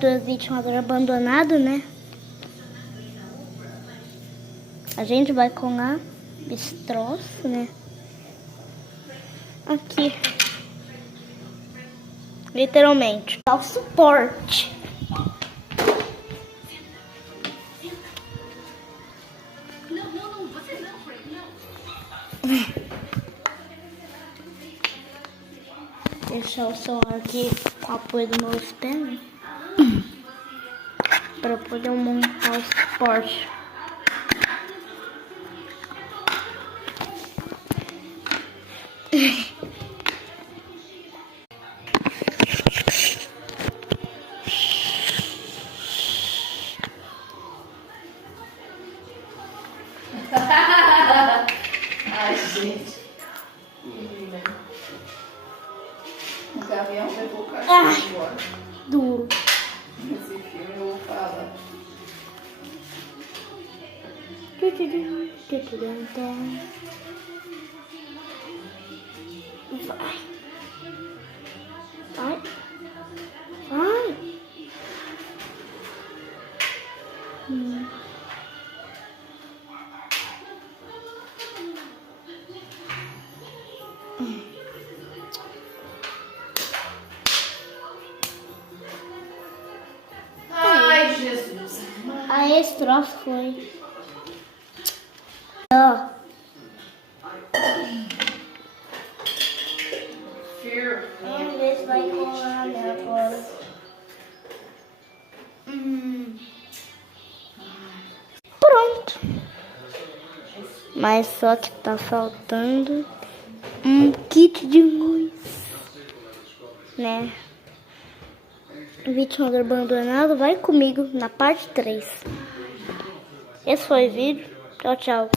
Do vitimador abandonado, né? A gente vai colar esse troço, né? Aqui. Literalmente. Dá o suporte. Não, você não, Frank, não. Deixar o celular aqui com o apoio do meu pés, né? Para poder montar o suporte. Ai, gente. Menina. O caminhão levou o cachorro embora. Duro. Nesse filme eu vou falar. Vai. Vai. Vai. Ai, Jesus. Aí esse troço foi. Ó. Vamos ver se vai colar, né, agora. Pronto. Mas só que tá faltando um kit de luz, né? O vitimador abandonado vai comigo na parte 3. Esse foi o vídeo. Tchau, tchau.